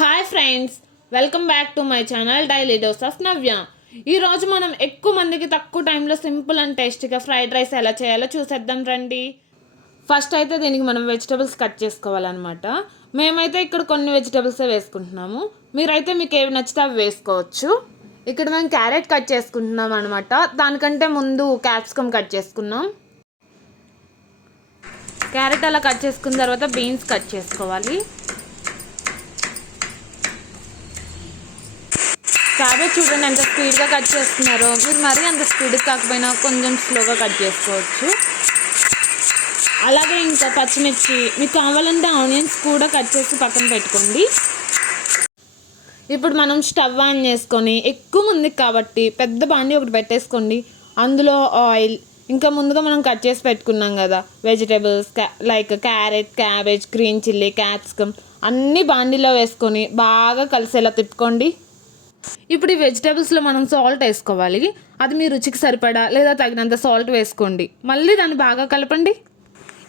Hi friends, welcome back to my channel daily dose of Navya. ఈరోజు మనం ఎక్కువ మందికి తక్కువ టైంలో సింపుల్ అండ్ టేస్టీగా ఫ్రైడ్ రైస్ ఎలా చేయాలో చూసేద్దాం రండి. ఫస్ట్ అయితే దీనికి మనం వెజిటబుల్స్ కట్ చేసుకోవాలన్నమాట. మేమైతే ఇక్కడ కొన్ని వెజిటబుల్సే వేసుకుంటున్నాము. మీరైతే మీకు ఏవి నచ్చితే అవి వేసుకోవచ్చు. ఇక్కడ మేము క్యారెట్ కట్ చేసుకుంటున్నాం అనమాట. దానికంటే ముందు క్యాప్సికమ్ కట్ చేసుకున్నాం. క్యారెట్ అలా కట్ చేసుకున్న తర్వాత బీన్స్ కట్ చేసుకోవాలి. క్యాబేజ్ చూడండి ఎంత స్పీడ్గా కట్ చేస్తున్నారో. మీరు మరీ అంత స్పీడ్గా కాకపోయినా కొంచెం స్లోగా కట్ చేసుకోవచ్చు. అలాగే ఇంకా పచ్చిమిర్చి, మీకు కావాలంటే ఆనియన్స్ కూడా కట్ చేసి పక్కన పెట్టుకోండి. ఇప్పుడు మనం స్టవ్ ఆన్ చేసుకొని, ఎక్కువ మందికి కాబట్టి పెద్ద బాండి ఒకటి పెట్టేసుకోండి. అందులో ఆయిల్, ఇంకా ముందుగా మనం కట్ చేసి పెట్టుకున్నాం కదా vegetables like carrot, cabbage, green chilli, capsicum అన్నీ బాండీలో వేసుకొని బాగా కలిసేలా తిప్పుకోండి. ఇప్పుడు ఈ వెజిటేబుల్స్లో మనం సాల్ట్ వేసుకోవాలి. అది మీ రుచికి సరిపడా లేదా తగినంత సాల్ట్ వేసుకోండి. మళ్ళీ దాన్ని బాగా కలపండి.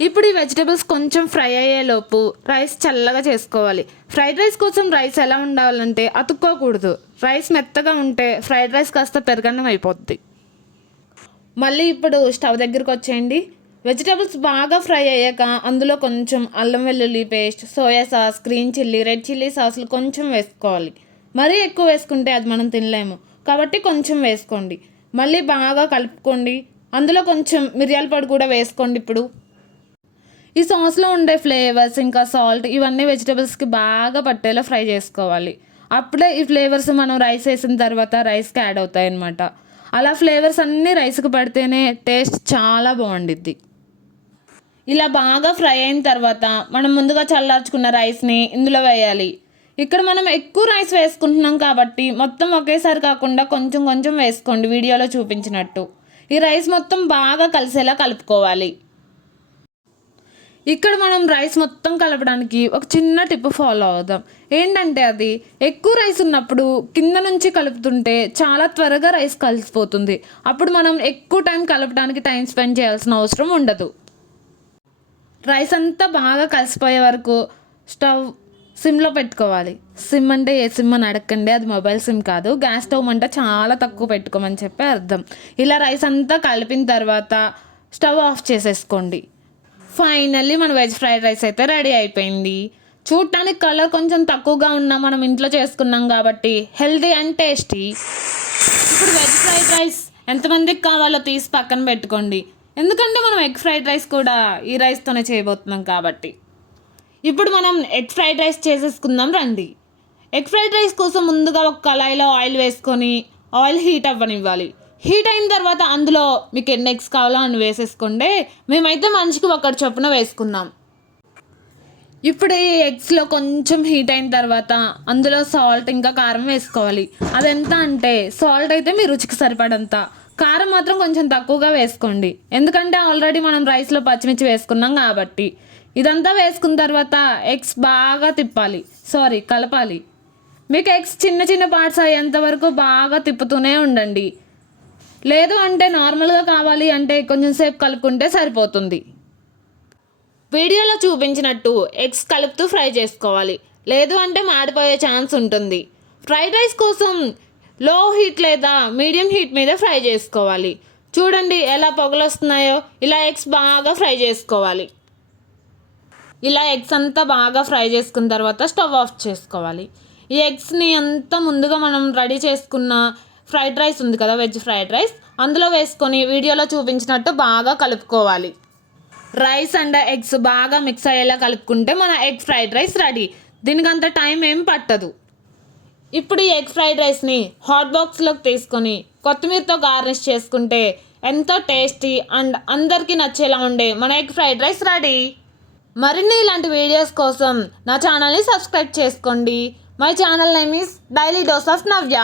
ఇప్పుడు ఈ వెజిటేబుల్స్ కొంచెం ఫ్రై అయ్యేలోపు రైస్ చల్లగా చేసుకోవాలి. ఫ్రైడ్ రైస్ కోసం రైస్ ఎలా ఉండాలంటే అతుక్కోకూడదు. రైస్ మెత్తగా ఉంటే ఫ్రైడ్ రైస్ కాస్త పెరగన్నం అయిపోద్ది. మళ్ళీ ఇప్పుడు స్టవ్ దగ్గరికి వచ్చేయండి. వెజిటేబుల్స్ బాగా ఫ్రై అయ్యాక అందులో కొంచెం అల్లం వెల్లుల్లి paste, soya sauce, green chilli, red chilli సాసులు కొంచెం వేసుకోవాలి. మరీ ఎక్కువ వేసుకుంటే అది మనం తినలేము కాబట్టి కొంచెం వేసుకోండి. మళ్ళీ బాగా కలుపుకోండి. అందులో కొంచెం మిరియాల పొడి కూడా వేసుకోండి. ఇప్పుడు ఈ సాస్లో ఉండే ఫ్లేవర్స్ ఇంకా సాల్ట్ ఇవన్నీ వెజిటేబుల్స్కి బాగా పట్టేలా ఫ్రై చేసుకోవాలి. అప్పుడే ఈ ఫ్లేవర్స్ మనం రైస్ వేసిన తర్వాత రైస్కి యాడ్ అవుతాయి అన్నమాట. అలా ఫ్లేవర్స్ అన్నీ రైస్కి పడితేనే టేస్ట్ చాలా బాగుండిద్ది. ఇలా బాగా ఫ్రై అయిన తర్వాత మనం ముందుగా చల్లార్చుకున్న రైస్ని ఇందులో వేయాలి. ఇక్కడ మనం ఎక్కువ రైస్ వేసుకుంటున్నాం కాబట్టి మొత్తం ఒకేసారి కాకుండా కొంచెం కొంచెం వేసుకోండి వీడియోలో చూపించినట్టు. ఈ రైస్ మొత్తం బాగా కలిసేలా కలుపుకోవాలి. ఇక్కడ మనం రైస్ మొత్తం కలపడానికి ఒక చిన్న టిప్ ఫాలో అవుదాం. ఏంటంటే అది ఎక్కువ రైస్ ఉన్నప్పుడు కింద నుంచి కలుపుతుంటే చాలా త్వరగా రైస్ కలిసిపోతుంది. అప్పుడు మనం ఎక్కువ టైం కలపడానికి టైం స్పెండ్ చేయాల్సిన అవసరం ఉండదు. రైస్ అంతా బాగా కలిసిపోయే వరకు స్టవ్ సిమ్లో పెట్టుకోవాలి. సిమ్ అంటే ఏ సిమ్ అని అడగండి, అది మొబైల్ సిమ్ కాదు. గ్యాస్ స్టవ్ అంటే చాలా తక్కువ పెట్టుకోమని చెప్పి అర్థం. ఇలా రైస్ అంతా కలిపిన తర్వాత స్టవ్ ఆఫ్ చేసేసుకోండి. ఫైనల్లీ మన వెజ్ ఫ్రైడ్ రైస్ అయితే రెడీ అయిపోయింది. చూడటానికి కలర్ కొంచెం తక్కువగా ఉన్నా మనం ఇంట్లో చేసుకున్నాం కాబట్టి హెల్తీ అండ్ టేస్టీ. ఇప్పుడు వెజ్ ఫ్రైడ్ రైస్ ఎంతమందికి కావాలో తీసి పక్కన పెట్టుకోండి. ఎందుకంటే మనం ఎగ్ ఫ్రైడ్ రైస్ కూడా ఈ రైస్తోనే చేయబోతున్నాం కాబట్టి. ఇప్పుడు మనం ఎగ్ ఫ్రైడ్ రైస్ చేసేసుకుందాం రండి. ఎగ్ ఫ్రైడ్ రైస్ కోసం ముందుగా ఒక కళాయిలో ఆయిల్ వేసుకొని ఆయిల్ హీట్ అవ్వనివ్వాలి. హీట్ అయిన తర్వాత అందులో మీకు ఎన్ని ఎగ్స్ కావాలో అని వేసేసుకోండి. మేమైతే మనిషికి ఒకటి చొప్పున వేసుకున్నాం. ఇప్పుడు ఈ ఎగ్స్లో కొంచెం హీట్ అయిన తర్వాత అందులో సాల్ట్ ఇంకా కారం వేసుకోవాలి. అదెంత అంటే సాల్ట్ అయితే మీ రుచికి సరిపడంత, కారం మాత్రం కొంచెం తక్కువగా వేసుకోండి. ఎందుకంటే ఆల్రెడీ మనం రైస్లో పచ్చిమిర్చి వేసుకున్నాం కాబట్టి. ఇదంతా వేసుకున్న తర్వాత ఎగ్స్ బాగా కలపాలి. మీకు ఎగ్స్ చిన్న చిన్న పార్ట్స్ అయ్యేంత వరకు బాగా తిప్పుతూనే ఉండండి. లేదు అంటే నార్మల్గా కావాలి అంటే కొంచెం సేపు కలుపుకుంటే సరిపోతుంది. వీడియోలో చూపించినట్టు ఎగ్స్ కలుపుతూ ఫ్రై చేసుకోవాలి. లేదు అంటే మాడిపోయే ఛాన్స్ ఉంటుంది. ఫ్రైడ్ రైస్ కోసం లో హీట్ లేదా మీడియం హీట్ మీద ఫ్రై చేసుకోవాలి. చూడండి ఎలా పొగలు వస్తున్నాయో. ఇలా ఎగ్స్ బాగా ఫ్రై చేసుకోవాలి. ఇలా ఎగ్స్ అంతా బాగా ఫ్రై చేసుకున్న తర్వాత స్టవ్ ఆఫ్ చేసుకోవాలి. ఈ ఎగ్స్ని అంతా ముందుగా మనం రెడీ చేసుకున్న ఫ్రైడ్ రైస్ ఉంది కదా, వెజ్ ఫ్రైడ్ రైస్, అందులో వేసుకొని వీడియోలో చూపించినట్టు బాగా కలుపుకోవాలి. రైస్ అండ్ ఎగ్స్ బాగా మిక్స్ అయ్యేలా కలుపుకుంటే మన ఎగ్ ఫ్రైడ్ రైస్ రెడీ. దీనికి అంత టైం ఏం పట్టదు. ఇప్పుడు ఈ ఎగ్ ఫ్రైడ్ రైస్ని హాట్ బాక్స్లోకి తీసుకొని కొత్తిమీరతో గార్నిష్ చేసుకుంటే ఎంతో టేస్టీ అండ్ అందరికీ నచ్చేలా ఉండే మన ఎగ్ ఫ్రైడ్ రైస్ రెడీ. మరిన్ని ఇలాంటి వీడియోస్ కోసం నా ఛానల్ని సబ్స్క్రైబ్ చేసుకోండి. My channel name is daily dose of Navya.